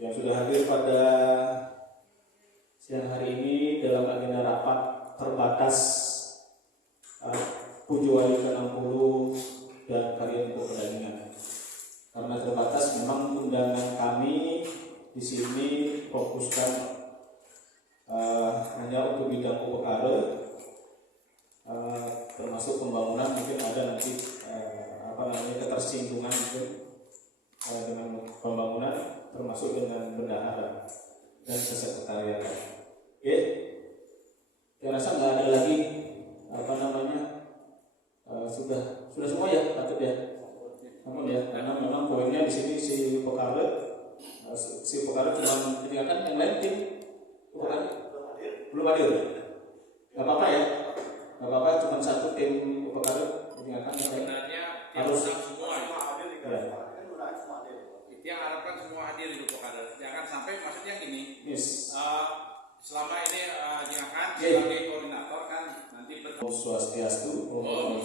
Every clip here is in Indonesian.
yang sudah hadir pada siang hari ini dalam agenda rapat terbatas Pujuwali ke-60 dan Karyan Pertandingan. Karena terbatas, memang undangan kami di sini fokuskan hanya untuk bidang upekare, termasuk pembangunan. Mungkin ada nanti ketersinggungan itu dengan pembangunan, termasuk dengan bendahara dan kesekretariatan. Oke, saya rasa nggak ada lagi sudah semua ya, patut ya. Namun ya, karena memang poinnya di sini si upekare cuma meninggalkan, yang lain tim belum hadir. Nggak apa-apa ya, nggak apa-apa, cuma satu tim upekare meninggalkan, yang lain harus semua hadir. Ya. Itu yang harapkan semua hadir di upekare. Jangan sampai, maksudnya gini. Yes. Selama ini jangan sebagai koordinator kan nanti Om Swastiastu, Om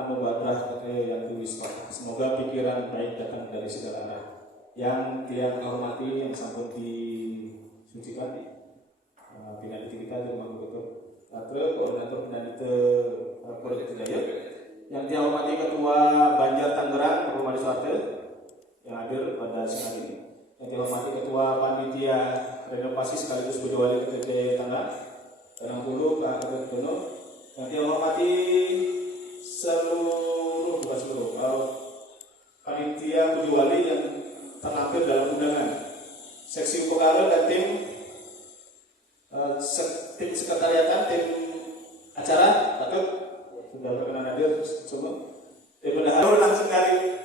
Anubadrah yang tulis. Semoga pikiran baik datang dari segala arah. Yang hormati, yang sampun disucikan di pinaniti kita di Rumah Gubernur Koordinator Pinaniti Proyek Jaya. Yang dihormati Ketua Banjar Tangerang Rumah Suarte yang hadir pada siang ini. Yang dihormati Ketua Panitia Renovasi sekaligus Pujuwali KTP Tanah 60 Kak Akbar Dono. Yang dihormati panitia Pujuwali yang terlampir dalam undangan, seksi upekare dan tim sekretariatan, tim acara, takut sudah berkenan hadir semua. Tim bendahara langsung dari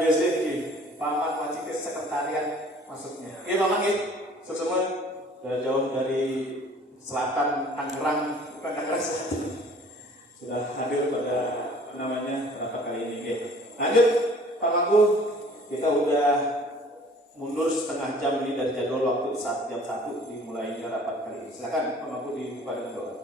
BSD Paman Wajib sekretariat masuknya. Iya Paman semua dari jauh dari selatan Tangerang, bukan Tangerang selatan, sudah hadir pada rapat kali ini. Lanjut Pak Mangku, kita udah mundur setengah jam ini dari jadwal waktu saat jam 1 dimulainya rapat kali ini. Silakan Pak Mangku dibuka dengan doa.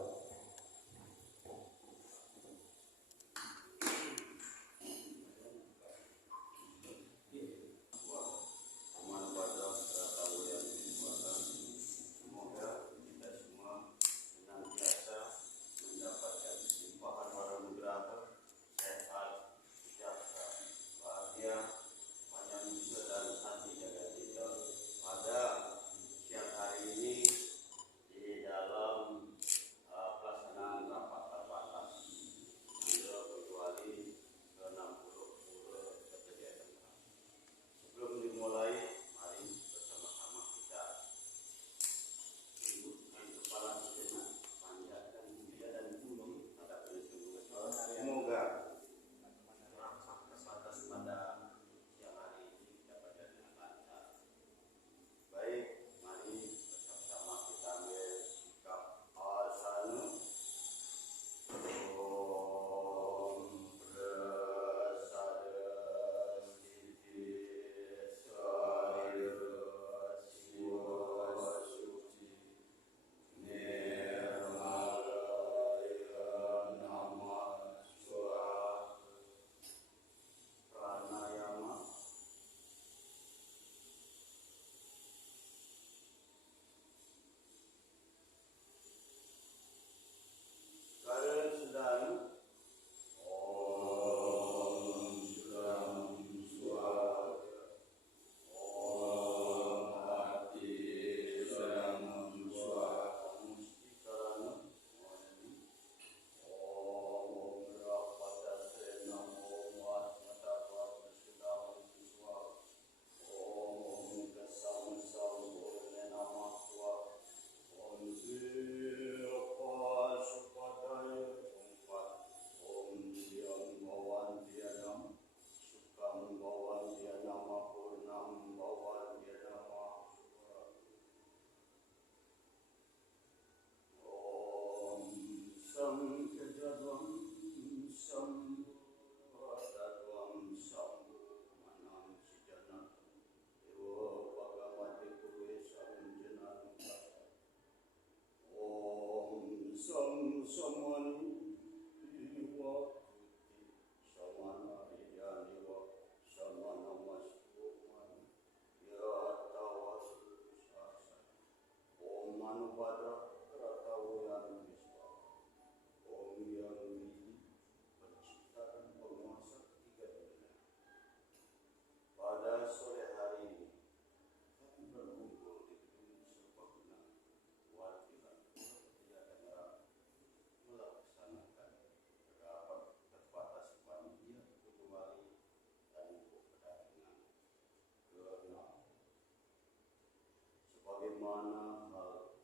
mana hal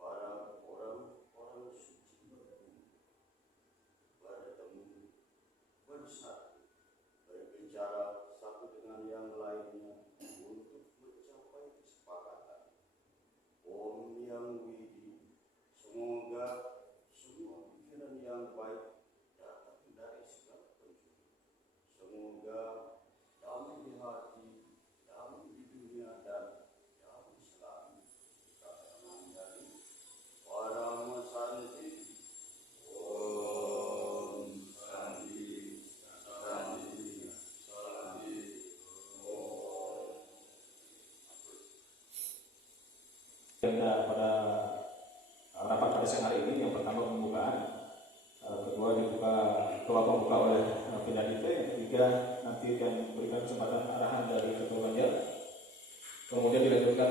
para orang-orang suci bertemu, bersatu, berbicara satu dengan yang lainnya untuk mencapai kesepakatan. Om yang widi, semoga semua pikiran yang baik datang dari segala penjuru. Semoga damai di hati, damai di dunia dan damai selalu dikatakan dari Parama Santi. Om Santi, Santi, Santi. Pada rapat pada siang hari ini, yang pertama pembukaan, kedua dibuka pembuka oleh Pendadite, yang ketiga nanti akan memberikan kesempatan arahan dari Ketua Ganjar, kemudian dilanjutkan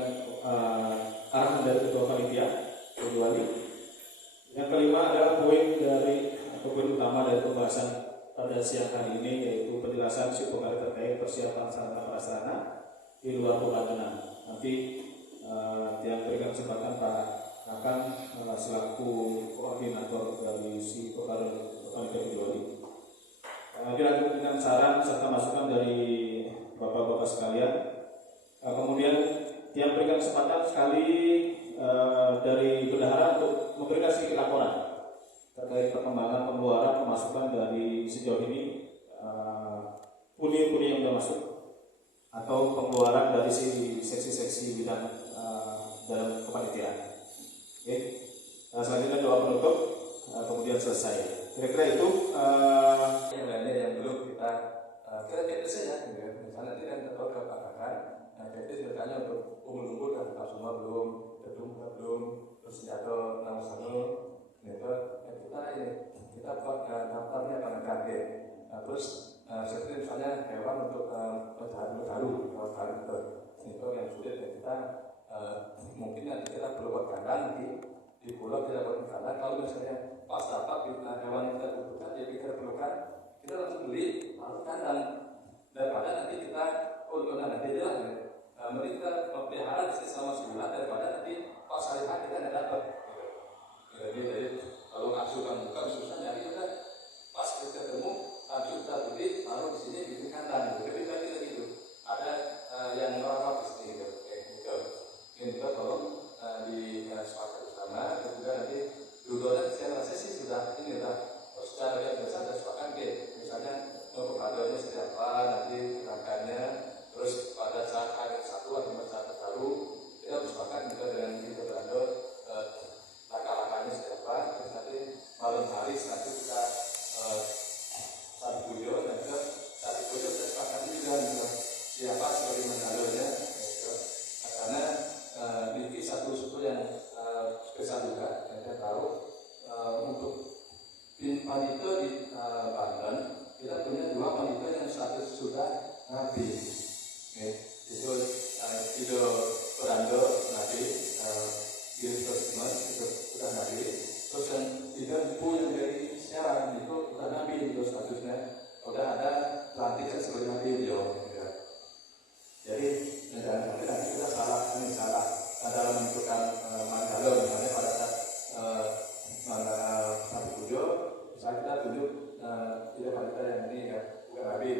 arahan dari Ketua Panitia, Ketua Wali. Yang kelima adalah poin utama dari pembahasan pada siang hari ini, yaitu penjelasan Syukokari terkait persiapan sarana prasarana di luar pembangunan. Nanti yang berikan kesempatan Pak akan selaku koordinator dari si Panitia Kejuali. Dilanjut dengan saran serta masukan dari bapak-bapak sekalian. Kemudian yang berikan kesempatan sekali dari bendahara untuk memberikan sedikit laporan terkait perkembangan pengeluaran pemasukan dari sejauh ini, pundi-pundi yang sudah masuk atau pengeluaran dari seksi-seksi bidang dalam kepanitiaan. Oke. Selanjutnya doa penutup, kemudian selesai. Kira-kira itu yang lainnya yang belum kita kira-kira saja. Misalnya nanti kan kita katakan, jadi ceritanya untuk umur kan kita semua belum, gedung belum, terus jatuh nama satu, gitu. Kita buat daftarnya pada kaget. Terus seperti misalnya hewan untuk baru itu yang sulit ya kita mungkin nanti kita perlu buat kandang di pulau kita buat kandang. Kalau misalnya pas dapat hewan yang kita butuhkan, jadi kita perlukan, kita langsung beli lalu kandang daripada nanti kita nanti dia mending kita pelihara di selama sebulan daripada nanti pas hari hari kita tidak dapat. Jadi kalau ngasuhkan bukan susah nyari kita pas kita ketemu nanti kita beli lalu di sini bikin kandang. Jadi tadi gitu ada yang merawat di sini gitu. Ini juga tolong di sepakat bersama dan juga nanti duluan saya rasa sih sudah ini sudah secara biasa sudah sepakat gitu. Misalnya untuk kadonya seperti apa nanti rangkanya, terus pada saat hari satu atau saat baru kita bersepakat juga dengan kita berado langkah-langkahnya seperti apa. Terus nanti malam hari nanti kita satu pujo dan juga satu pujo kita sepakati juga siapa sebagai mengadonya karena ini satu yang spesial juga yang saya tahu untuk panitia di Banten kita punya dua panitia yang satu sudah nabi, itu Ido Perando nabi, Gilbert itu sudah nabi, terus yang Ido Empu yang dari siaran itu sudah nabi itu statusnya udah ada pelantikan sebagai nabi dia. Jadi nanti kita salah dalam menentukan mandala misalnya pada saat satu pujo, misalnya kita tunjuk tidak pada yang ini ya bukan nabi,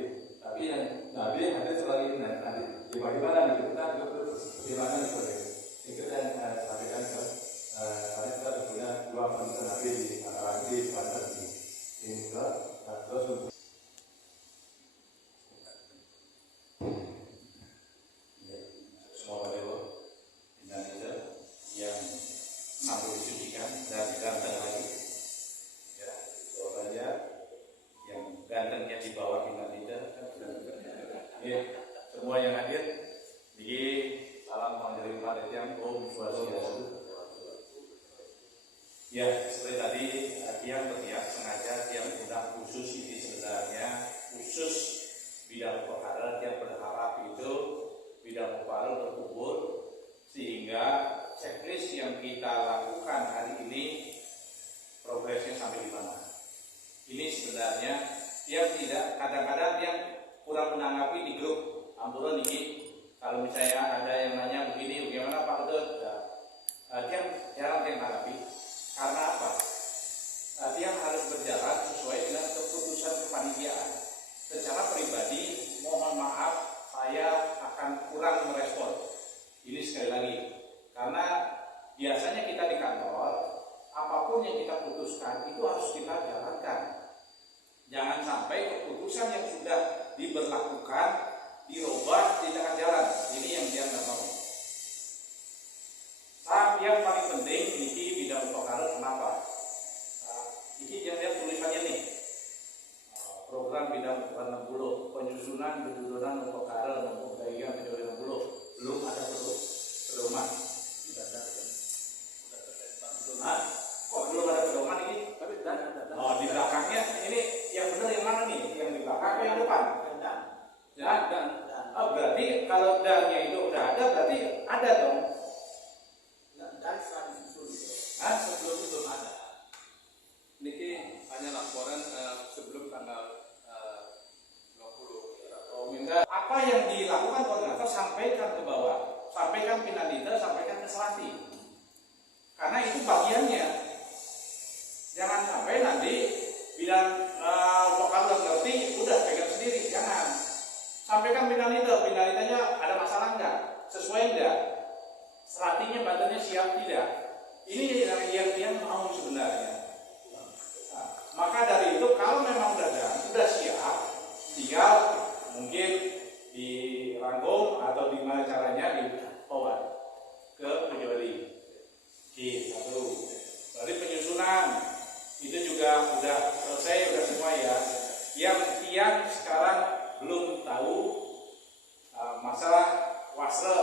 tapi yang nabi ada selain nanti di bagaimana gitu kita bagaimana itu kita yang sampaikan ke karena kita punya dua panitia nabi di antara di Banten ini juga terus semua dewa Indonesia yang sampai disucikan dan diganteng lagi, ya, soalnya yang gantengnya di bawah Indonesia, ya, semua yang hadir, di salam mengirim yang Om Swastiastu. Ya, seperti tadi tiang berniat sengaja tiang undang khusus ini sebenarnya khusus bidang perkara yang berharap itu bidang perkara berkubur sehingga checklist yang kita lakukan hari ini progresnya sampai di mana. Ini sebenarnya yang tidak kadang-kadang yang kurang menanggapi di grup ambulan ini Kalau misalnya ada yang nanya begini, bagaimana Pak Ketut? Tiang jarang tiang tanggapi. Karena apa? Tiang harus berjalan sesuai dengan keputusan kepanitiaan. Secara pribadi, mohon maaf, saya akan kurang merespon. Ini sekali lagi, karena biasanya kita di kantor, apapun yang kita putuskan itu harus kita jalankan. Jangan sampai keputusan yang sudah diberlakukan dirubah di tengah jalan. Ini yang dia nggak mau. Yang paling penting ini bidang upacara kenapa? Ini yang dia tulisannya nih. Program bidang upacara 60, penyusunan kedudukan upacara nomor bagian PDW 60 belum ada pedoman. Kok belum ada pedoman ini? Tapi oh, di belakangnya ini yang benar yang mana nih? Yang di belakang atau yang depan? Dan. Oh, berarti kalau dannya itu udah ada, berarti ada dong. Dan sebelum itu belum ada. Niki hanya laporan sebelum tanggal 20. Minta apa yang dilakukan koordinator sampaikan ke bawah, sampaikan Pinalida, sampaikan ke Selati. Karena itu bagiannya. Jangan sampai nanti bidang vokal udah ngerti, udah pegang sendiri, jangan. Sampaikan Pinalidanya ada masalah enggak? Sesuai enggak? Selatinya badannya siap tidak? Ini yang dia mau sebenarnya. Nah, maka dari itu kalau memang udah siap, tinggal mungkin dirangkum atau gimana caranya dibawa ke Boyolali. Satu. Dari penyusunan itu juga udah selesai, udah semua ya. Yang tiang sekarang belum tahu masalah wasre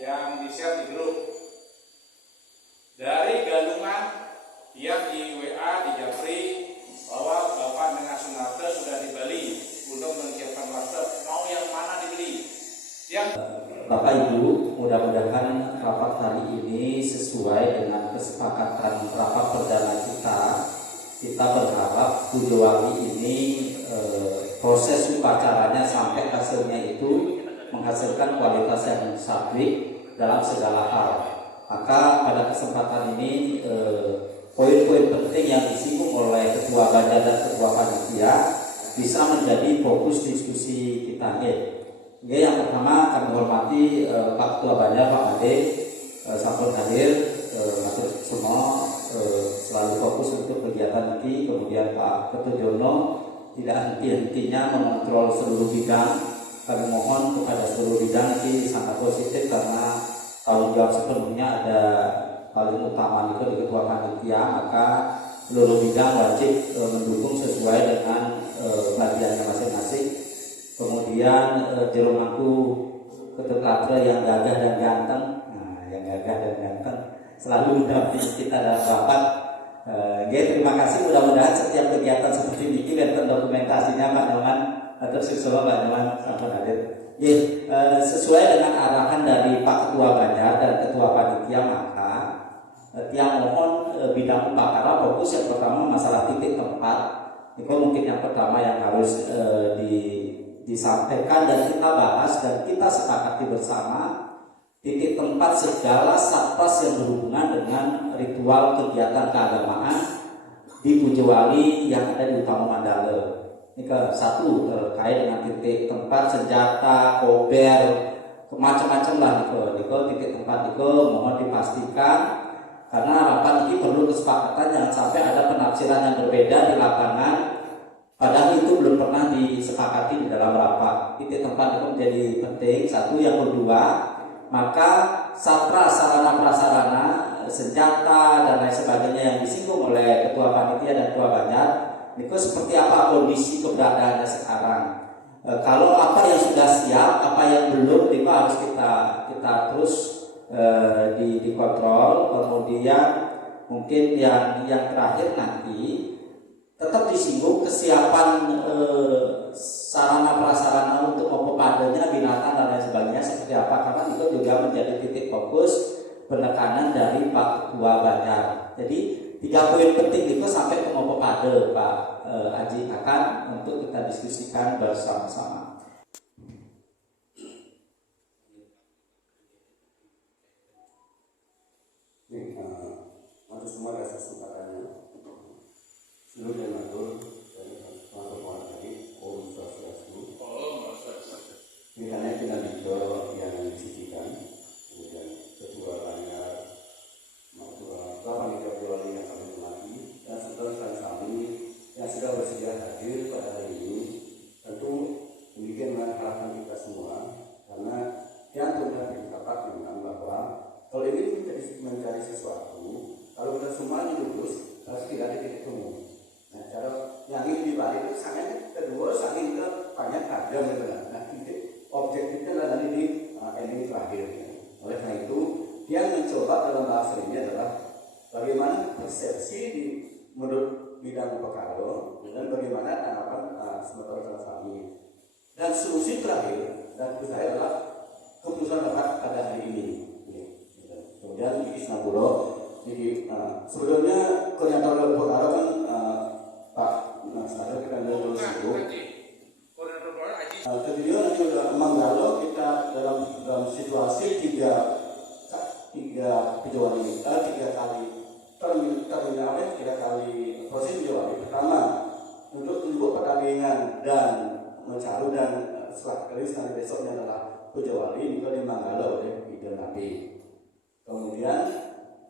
yang di-share di grup. Dari Galungan tiang di WA di Japri bahwa Bapak dengan Sunarto sudah di Bali untuk menyiapkan wasre. Mau yang mana dibeli? Bapak Ibu, mudah-mudahan rapat hari ini sesuai dengan kesepakatan rapat perdana kita. Kita berharap Boyolali ini proses upacaranya sampai hasilnya itu menghasilkan kualitas yang sabik dalam segala hal. Maka pada kesempatan ini poin-poin penting yang disinggung oleh Ketua Badan dan Ketua Panitia bisa menjadi fokus diskusi kita ini. Yang pertama kami hormati Pak Ketua Banjar, Pak Ade, sampun hadir, Matur Sumo selalu fokus untuk kegiatan ini. Kemudian Pak Ketua Jono tidak henti-hentinya mengontrol seluruh bidang. Kami mohon kepada seluruh bidang ini sangat positif karena tanggung jawab sepenuhnya ada paling utama itu di Ketua Panitia. Maka seluruh bidang wajib mendukung sesuai dengan bagiannya masing-masing. Kemudian Jeromangku Ketua yang gagah dan ganteng, yang gagah dan ganteng selalu mendampingi kita dalam rapat. Terima kasih. Mudah-mudahan setiap kegiatan seperti ini dan dokumentasinya Pak Nyoman atau siswa Pak Nyoman sampai hadir. Sesuai dengan arahan dari Pak Ketua Banjar dan Ketua Panitia, maka tiang mohon bidang upacara fokus yang pertama masalah titik tempat. Itu mungkin yang pertama yang harus disampaikan dan kita bahas dan kita sepakati bersama titik tempat segala satpas yang berhubungan dengan ritual kegiatan keagamaan di Boyolali yang ada di Utama Mandala. Ini ke satu terkait dengan titik tempat senjata, kober, macam-macam lah itu titik tempat itu mohon dipastikan karena harapan ini perlu kesepakatan jangan sampai ada penafsiran yang berbeda di lapangan. Padahal itu belum pernah disepakati di dalam rapat. Titik tempat itu menjadi penting. Satu, yang kedua, maka satra sarana prasarana, senjata dan lain sebagainya yang disinggung oleh Ketua Panitia dan Ketua Banjar, itu seperti apa kondisi keberadaannya sekarang. Kalau apa yang sudah siap, apa yang belum, itu harus kita terus dikontrol. Kemudian mungkin yang terakhir nanti tetap disinggung kesiapan sarana prasarana untuk mempepadanya binatang dan lain sebagainya seperti apa, karena itu juga menjadi titik fokus penekanan dari Pak Ketua Banjar. Jadi 3 poin penting itu sampai ke Mopopade Pak Aji akan untuk kita diskusikan bersama-sama. untuk semua atas kesempatannya. Seluruh yang matur dan masuk orang tadi, Om Swastiastu. Kiranya kita itu yang disisikan, kemudian kedua langgar, panitia Boyolali yang kami hormati, dan saudara-saudara kami yang sudah bersedia hadir pada hari ini. Tentu demikian dengan harapan kita semua, karena yang sudah dicatat memang bahwa kalau ini kita mencari sesuatu, kalau kita semuanya lulus, harus tidak ada titik temu. Nah, cara yang ini dibalik itu sangat kedua, sangat ke banyak ada benar. Nah, titik objektifnya adalah nanti di ending terakhir. Oleh karena itu, yang mencoba dalam bahasa ini adalah bagaimana persepsi di menurut bidang Pekaro dan bagaimana tanggapan sementara kami. Dan solusi terakhir dan saya adalah keputusan dapat pada hari ini. Kemudian di Isnapuro, sebelumnya koordinator Pekaro kan Pak Nasar kita dulu sibuk. Kedua nanti sudah Manggalo kita dalam situasi tiga kali proses Jawa. Pertama untuk pertandingan dan mencari dan setelah kali sekali besoknya adalah Pejawali juga di Manggalo oleh Idul Nabi. Kemudian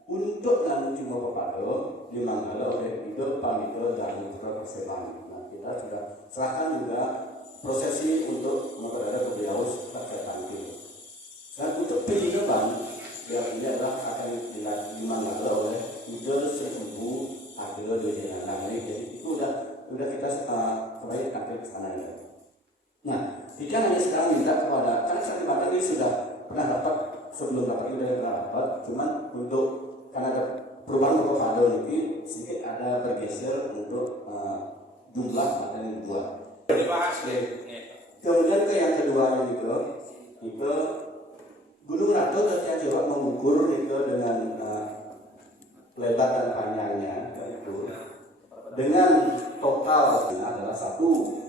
untuk namun cuma Pepado di Manggalo oleh Idul Pamito dan Mitra Perseban. Nah, kita sudah serahkan juga prosesi untuk memperoleh beliau terkait tampil. Dan untuk penginapan yang ini adalah akan di Manggalo oleh Idul Sesembu Adil Dojena. Nah, jadi itu udah kita kembali tampil ke sana ya. Nah, jika hanya sekarang minta kepada, karena saya kemarin ini sudah pernah dapat sebelum dapat ini sudah pernah dapat, cuman untuk karena ada perubahan Pepado ini sedikit ada bergeser untuk jumlah materi yang dibuat. Dibahas deh. Kemudian ke yang kedua yang itu Gunung Ratu ketika coba mengukur itu dengan lebar dan panjangnya itu dengan total adalah satu.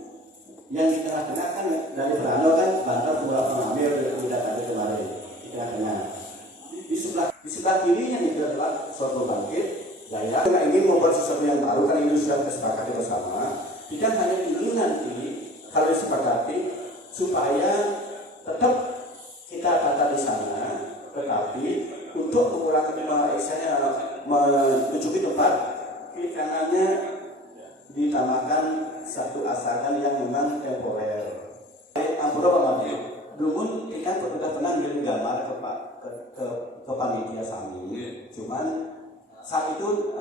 Yang kita kenakan dari Berano kan bantar pemula pengambil tidak ada kemarin kita kena di sebelah kirinya itu adalah suatu bangkit daya. Kita ingin membuat sesuatu yang baru kan ini sudah kesepakati bersama. Kita hanya ingin nanti kalau disepakati supaya tetap kita tata di sana, tetapi untuk mengurangi mencukupi tempat kiri kanannya ditambahkan satu asakan yang memang temporer. Ampura Pak Mati, dulu kita sudah pernah mengirim gambar ke panitia kami. Cuman saat itu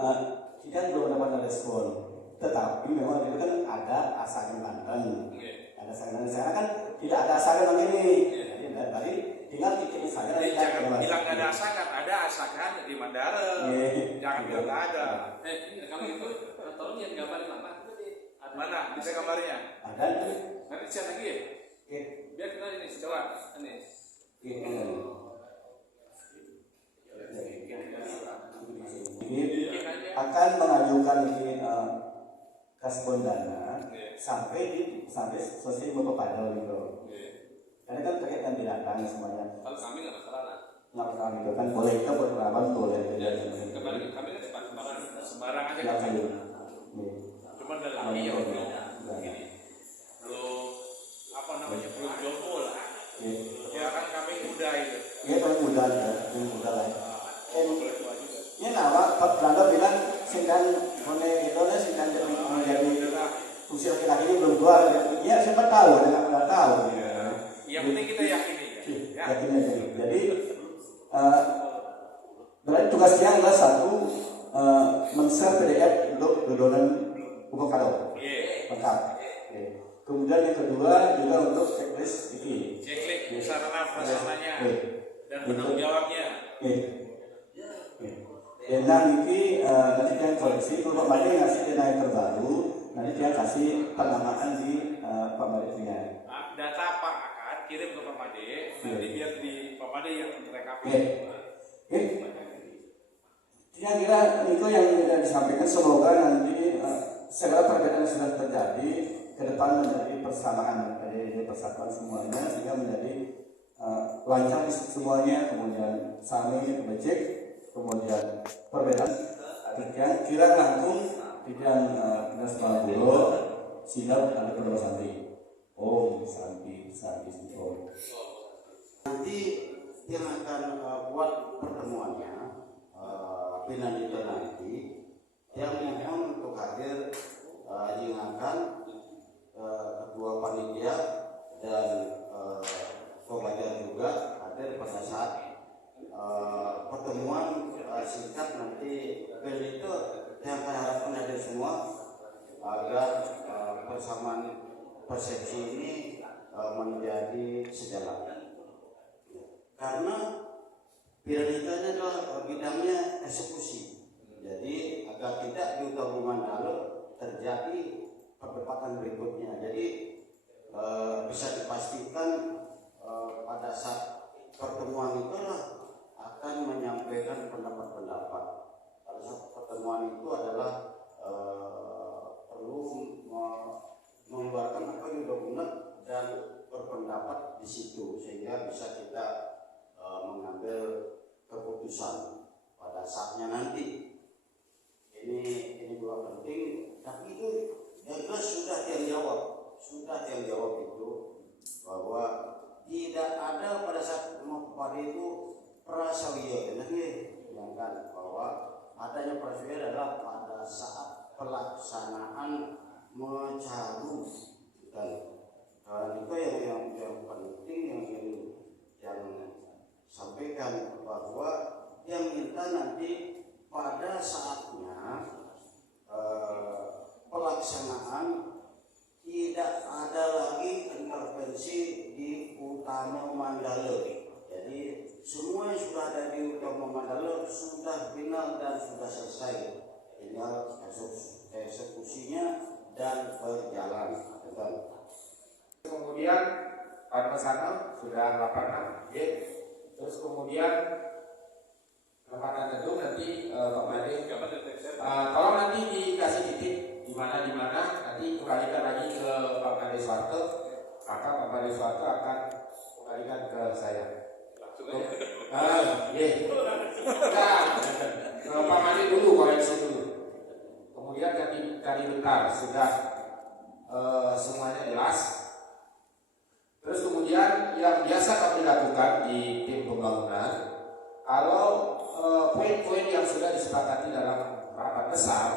kita belum dapat respon. Tetapi memang itu kan ada asakan Banten. Ada asakan di sana kan tidak ada asakan begini. Jadi tadi tinggal titik saja. Jangan bilang ada asakan di Mandara. Jangan bilang nggak ada. Kalau itu tolong yang gambarin lama. Mana? Bisa gambarnya? Ada. Nanti chat lagi ya? Biar kita ini coba ini. Akan mengajukan ini kasbon dana sampai selesai Pepado gitu. Karena kan terkait dengan binatang semuanya. Kalau kami nggak masalah lah. Nggak masalah gitu kan boleh kita berkerabat boleh. Kemarin kami kan Sembarang aja Ya, kan. iya. Cuma ada lagi ya belum apa namanya belum jompo lah. Ya kan kami muda itu. Iya paling mudah ya, paling mudah lah. Boleh tua juga. Ini nama Pak Belanda bilang singkan kone itu nih singkan menjadi fungsi laki-laki ini belum keluar. Ya siapa tahu, nggak tahu. Yang penting kita yakini ya. Yakin aja. Jadi berarti tugas dia adalah satu men-share PDF untuk dodolan buku kado. Lengkap. Kemudian yang kedua juga untuk checklist ini. Checklist sarana prasarananya dan penanggung jawabnya. Nah ini nanti dia koleksi. Kalau Pak Made ngasih dana yang terbaru, nanti dia kasih penamaan di Pak Made-nya. Data Pak akan kirim ke Pak Made, nanti biar di Pak Made yang merekapi. Kira-kira itu yang disampaikan, semoga nanti segala perbedaan yang sudah terjadi ke depan menjadi persamaan dari persatuan semuanya sehingga menjadi lancar semuanya, kemudian saling becek, kemudian perbedaan Kira langkung pikiran dinas kepala biro sidap ada kedua santri. Om Santi Om. Nanti yang akan buat pertemuannya Pinanito nanti yang mohon untuk hadir diingatkan ketua panitia dan pelajar juga hadir pada saat pertemuan singkat nanti. Pinanito yang saya harapkan hadir semua agar persamaan persepsi ini menjadi sejalan. Karena Pinanito adalah bidangnya eksekusi. Jadi agar tidak di Utara Mandala terjadi perdebatan berikutnya. Jadi bisa dipastikan pada saat pertemuan itulah akan menyampaikan pendapat-pendapat. Pada saat pertemuan itu adalah perlu mengeluarkan apa yang dokumen dan berpendapat di situ sehingga bisa kita mengambil keputusan pada saatnya nanti. Ini juga penting, tapi itu yang jelas sudah yang jawab itu bahwa tidak ada pada saat mau kepada itu prasawiya, bayangkan bahwa adanya prasawiya adalah pada saat pelaksanaan mencaru dan itu yang penting yang sampaikan bahwa yang minta nanti pada saatnya pelaksanaan tidak ada lagi intervensi di Utama Mandala. Jadi semua yang sudah ada di Utama Mandala sudah final dan sudah selesai. Tinggal eksekusinya dan berjalan. Kemudian Pak Mesano sudah 86, ya. Terus kemudian Rempatan Gedung nanti Pak Made tolong nanti dikasih titik di mana nanti kembalikan lagi ke Pak Made Soeharto, maka Pak Made Soeharto akan kembalikan ke saya. Pak Made dulu, koreksi dulu. Kemudian tadi bentar sudah semuanya jelas. Terus kemudian yang biasa kami lakukan di tim pembangunan, kalau poin-poin yang sudah disepakati dalam rapat besar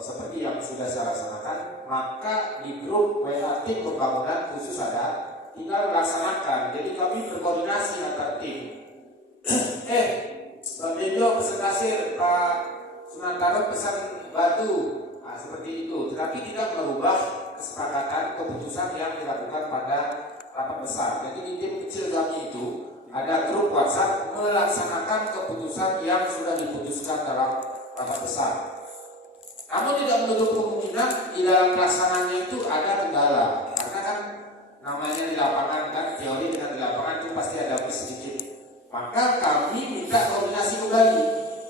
seperti yang sudah saya laksanakan, maka di grup WA tim pembangunan khusus ada, tinggal melaksanakan. Jadi kami berkoordinasi antar tim. Bang Bejo pesan kasir, Pak Sunantaro pesan batu, nah, seperti itu. Tetapi tidak merubah kesepakatan keputusan yang dilakukan pada rapat besar. Jadi di tim kecil kami itu ada grup WhatsApp melaksanakan keputusan yang sudah diputuskan dalam rapat besar. Namun tidak menutup kemungkinan di dalam pelaksanaannya itu ada kendala, karena kan namanya di lapangan kan, teori dengan di lapangan itu pasti ada sedikit. Maka kami minta koordinasi kembali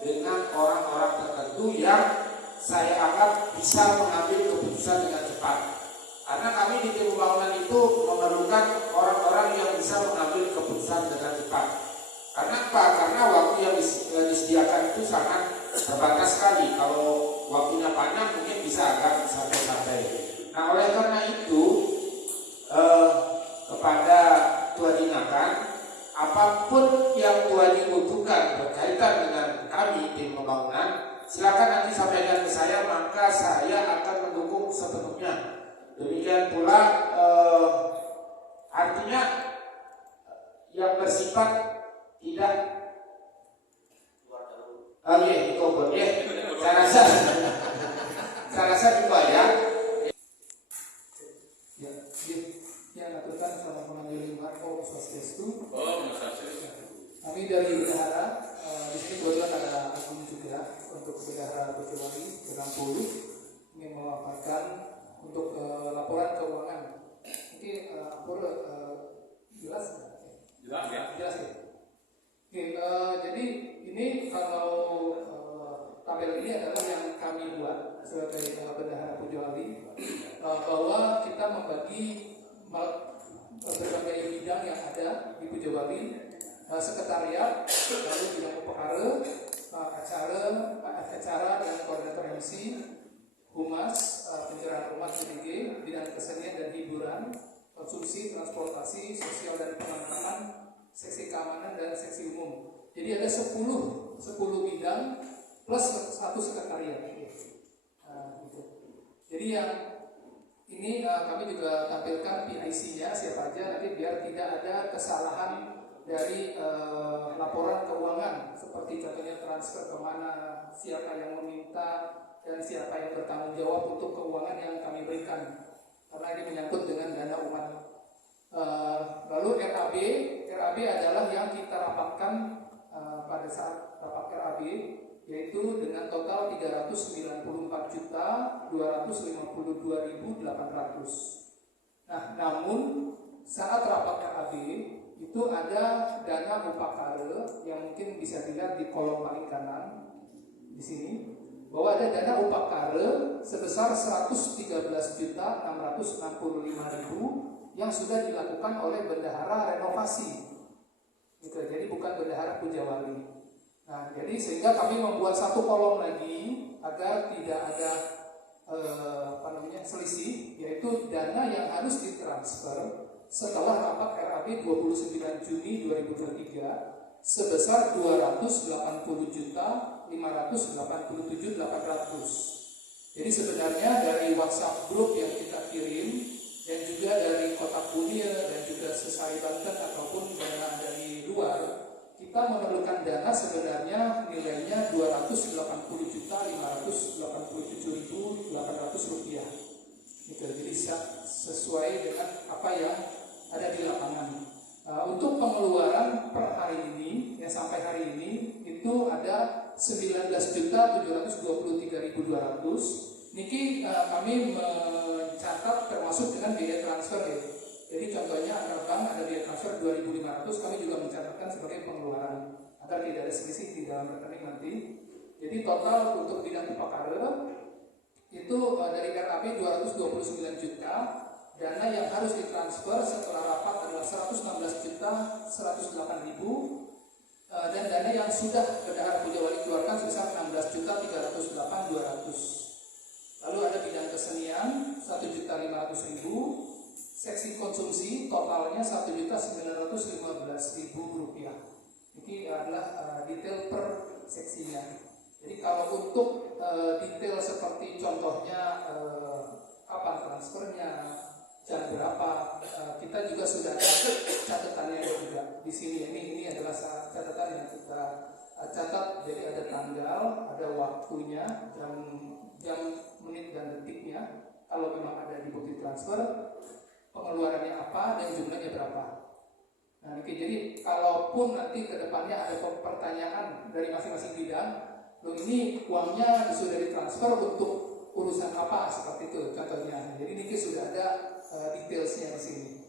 dengan orang-orang tertentu yang saya anggap bisa mengambil keputusan dengan cepat. Karena kami di tim pembangunan itu memerlukan orang-orang yang bisa mengambil keputusan dengan cepat. Karena apa? Karena waktu yang disediakan itu sangat terbatas sekali. Kalau waktunya panjang mungkin bisa agak santai-santai. Nah, oleh karena itu kepada Tuan Inakan, apapun yang Tuhan butuhkan berkaitan dengan kami tim pembangunan, silakan nanti sampaikan ke saya, maka saya akan mendukung sepenuhnya. Demikian pula artinya yang bersifat tidak saya rasa juga ya. Yang lakukan selama pengambilan Marco Swastiastu. Kami dari Bendahara di sini kebetulan ada akun juga untuk Bendahara Bojonegoro dengan Pulu ingin melaporkan untuk laporan keuangan. Mungkin jelas ya? Jelas ya. Oke, jadi ini kalau tabel ini adalah yang kami buat sebagai Bendahara Bojonegoro bahwa kita membagi berbagai bidang yang ada di Bojonegoro, sekretariat, lalu bidang perkara, acara dan koordinator MC, Humas, pencerahan umat PDG, bidang kesenian dan hiburan, konsumsi, transportasi, sosial dan pengembangan, seksi keamanan dan seksi umum. Jadi ada 10 bidang plus 1 sekretariat. Gitu. Jadi yang ini kami juga tampilkan PIC-nya siapa aja, nanti biar tidak ada kesalahan dari laporan keuangan seperti contohnya transfer kemana, siapa yang meminta dan siapa yang bertanggung jawab untuk keuangan yang kami berikan, karena ini menyangkut dengan dana umat. Lalu RAB adalah yang kita rapatkan pada saat rapat RAB, yaitu dengan total 394.252.800. Nah, namun saat rapat RAB itu ada dana upakara yang mungkin bisa dilihat di kolom paling kanan di sini, bahwa ada dana upakara sebesar 113.665.000 yang sudah dilakukan oleh bendahara renovasi. Gitu, jadi bukan bendahara Pujawali. Nah, jadi sehingga kami membuat satu kolom lagi agar tidak ada selisih, yaitu dana yang harus ditransfer setelah rapat RAB 29 Juni 2023 sebesar 280.587.800. Jadi sebenarnya dari WhatsApp grup yang kita kirim dan juga dari Kota Kunir dan juga Sesari Banten ataupun dana dari luar, kita memerlukan dana sebenarnya nilainya 280.587.800 rupiah. Gitu. Jadi sesuai dengan apa yang ada di lapangan. Untuk pengeluaran per hari ini, ya sampai hari ini itu ada 19.723.200. Niki kami mencatat termasuk dengan biaya transfer ya. Jadi contohnya antar bank ada biaya transfer 2.500, kami juga mencatatkan sebagai pengeluaran agar tidak ada selisih di dalam rekening nanti. Jadi total untuk bidang upakara itu dari RAB 229 juta, dana yang harus ditransfer setelah rapat adalah 116.108.000, dan dana yang sudah bendahara Pujawali keluarkan sebesar 16.308.200. Lalu ada bidang kesenian 1.500.000, seksi konsumsi totalnya 1.915.000 rupiah. Ini adalah detail per seksinya. Jadi kalau untuk detail seperti contohnya kapan transfernya, jam berapa, kita juga sudah ada catatannya juga di sini. Ini adalah catatan yang kita catat. Jadi ada tanggal, ada waktunya, jam, menit dan detiknya. Kalau memang ada di bukti transfer, pengeluarannya apa dan jumlahnya berapa. Nah, jadi kalaupun nanti ke depannya ada pertanyaan dari masing-masing bidang, loh ini uangnya sudah ditransfer untuk urusan apa seperti itu contohnya. Jadi ini sudah ada detailsnya di sini.